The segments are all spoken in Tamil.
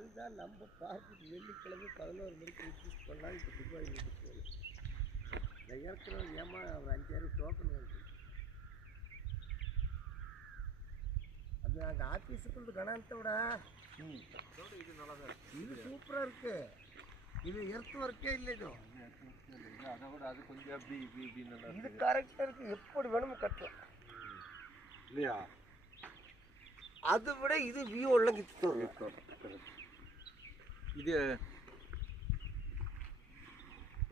அதுதான் நம்ம பார்த்துட்டு வெள்ளிக்கிழமை 11 மணிக்கு ரிஜிஸ்டர் பண்ணலாம். இப்போ துபாய் வீட்டு போகணும். இந்த ஏற்கனவே ஏமா ஒரு 5000 டோக்கன் வந்து அது அங்கே ஆஃபீஸுக்குள்ள கணாந்தோட இது நல்லா தான் இருக்கு. இது சூப்பராக இருக்கு. இது எர்த் ஒர்க்கே இல்லை. இது அதை விட அது கொஞ்சம் அப்படி இப்படி இப்படி நல்லா இது கரெக்டாக இருக்குது. எப்படி வேணுமோ கட்டலாம் இல்லையா? அதை விட இது வியூ எல்லாம் கித்து இது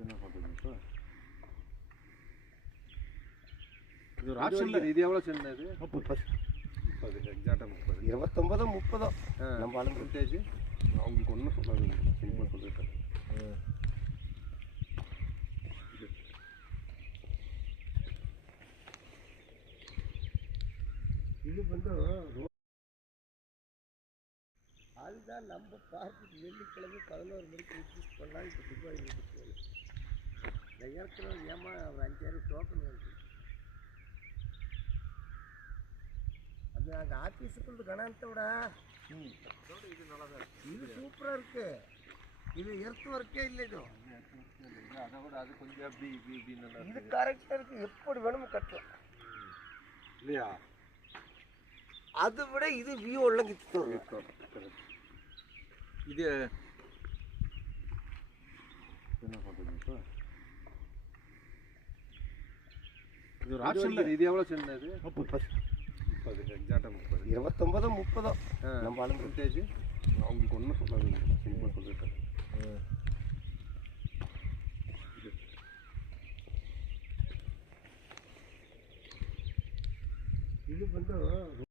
என்ன பண்ணுறது இப்போ? இது ஒரு ஆப்ஷன். இது எவ்வளோ சொன்னது? 30 எக்ஸாக்டாக 30 29 30 நம்ம ஆளுங்க விண்டேஜ். அவங்களுக்கு ஒன்றும் சொல்லாது, சிம்பிள் சொல்லிட்டேன். இது வந்து அதுதான் நம்ம பார்த்துட்டு வெள்ளிக்கிழமை 11 மணிக்கு ரிஜிஸ்டர் பண்ணலாம். இப்போ துபாய் வீட்டு போகணும். இந்த ஏற்கனவே ஏமா ஒரு 5000 டோக்கன் வந்து அது அங்கே ஆஃபீஸுக்குள்ள கணாந்தோட இது நல்லா தான் இருக்கு. இது சூப்பராக இருக்கு. இது எர்த் ஒர்க்கே இல்லை. இது அதை விட அது கொஞ்சம் அப்படி இப்படி இப்படி நல்லா இது கரெக்டாக இருக்குது. எப்படி வேணுமோ கட்டலாம் இல்லையா? அதை விட இது வியூ எல்லாம் கித்து இது என்ன பண்ணுறது இப்போ? இது ஒரு ஆப்ஷன். இது எவ்வளோ சொன்னது? 30 எக்ஸாக்டாக 30 29 30 நம்ம ஆளுங்க விண்டேஜ். அவங்களுக்கு ஒன்றும் சொல்லாது, சிம்பிள் சொல்லிட்டேன். இது வந்து